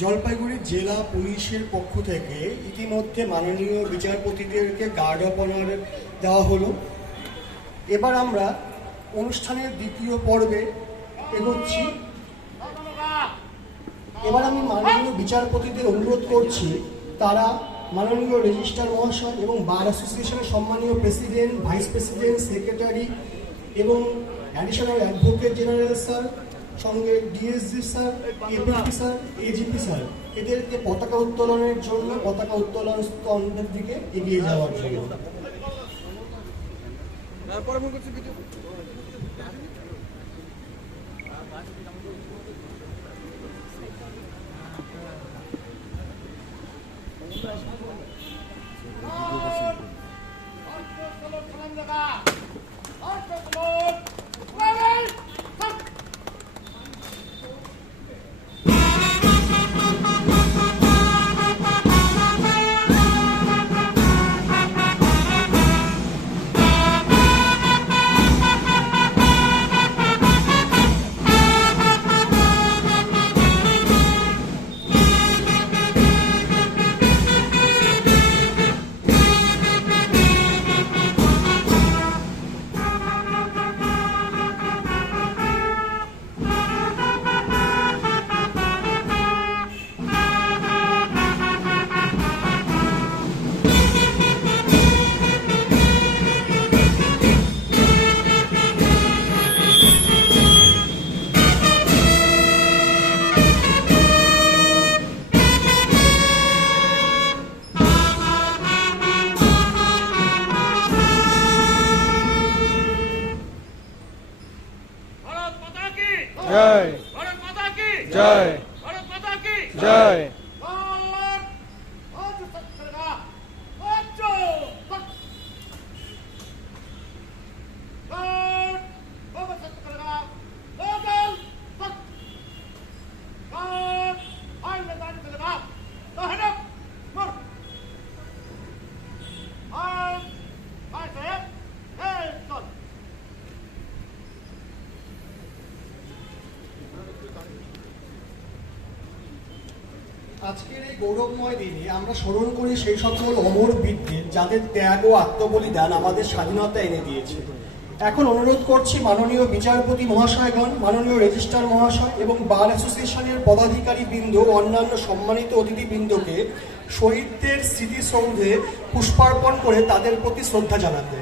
জলপাইগুড়ি জেলা পুলিশের পক্ষ থেকে ইতিমধ্যে মাননীয় বিচারপতিদেরকে গার্ড অফ অনার দেওয়া হলো। এবার আমরা অনুষ্ঠানের দ্বিতীয় পর্বে এগোচ্ছি। এবার আমি মাননীয় বিচারপতিদের অনুরোধ করছি তারা মাননীয় রেজিস্ট্রার মহাশয় এবং বার অ্যাসোসিয়েশনের সম্মানীয় প্রেসিডেন্ট, ভাইস প্রেসিডেন্ট, সেক্রেটারি এবং অ্যাডিশনাল অ্যাডভোকেট জেনারেল স্যার, সঙ্গে DSG sir, APP sir, AGP sir, এদেরকে পতাকা উত্তোলনের জন্য পতাকা উত্তোলন স্তম্ভের দিকে এগিয়ে যাওয়ার জন্য। जय भारत माता की जय भारत माता की जय আজকের এই গৌরবময় দিনে আমরা স্মরণ করি সেই সকল অমর বীরদের যাদের ত্যাগ ও আত্মবলিদান আমাদের স্বাধীনতা এনে দিয়েছে। এখন অনুরোধ করছি মাননীয় বিচারপতি মহাশয়গণ, মাননীয় রেজিস্ট্রার মহাশয় এবং বার অ্যাসোসিয়েশনের পদাধিকারী বৃন্দ ও অন্যান্য সম্মানিত অতিথিবৃন্দকে শহীদদের স্মৃতিসৌধে পুষ্পার্পণ করে তাদের প্রতি শ্রদ্ধা জানাতে।